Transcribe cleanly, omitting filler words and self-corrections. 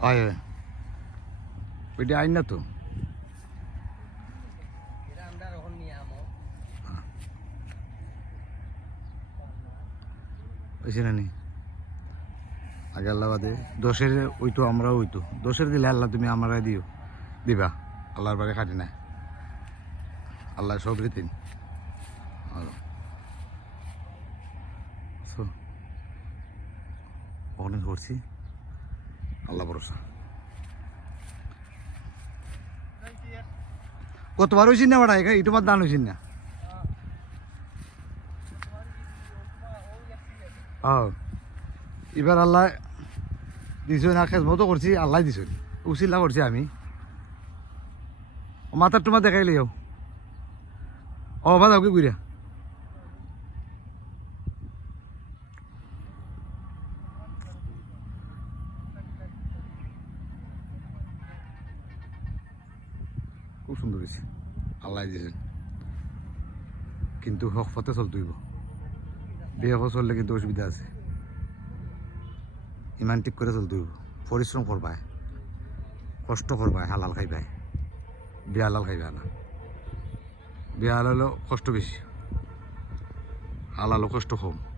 হয় হয় ওইটা আইন না তো হয়েছে না নি আগে আল্লাহ বাদে দশের ওইতো আমরাও ওইতো দশের দিলে আল্লাহ তুমি আমরাই দিও দিবা আল্লাহর বারে খাটি না আল্লাহ সব রীতিন ওখানে করছি আল্লাহ ভরসা কতবার হয়েছি না বাড়া এটা তোমার দান হয়েছি না এবার আল্লাহ দিছ না খেজ মতো করছি আল্লাহ দিছ উচিল্লা করছি আমি মাথার তোমার দেখাইলে বাদ ওকে ঘুরিয়া খুব সুন্দর হয়েছে আল্লাহ দিয়েছেন কিন্তু হক পথে চলতে হইব বিয়ে চললে কিন্তু অসুবিধা আছে ইমান ঠিক করে চলতে হইব পরিশ্রম করবায় কষ্ট করবায় হালাল খাইবায় বিয়া হালাল খাইবা না বিয়া হালালও কষ্ট বেশি হালালও কষ্ট কম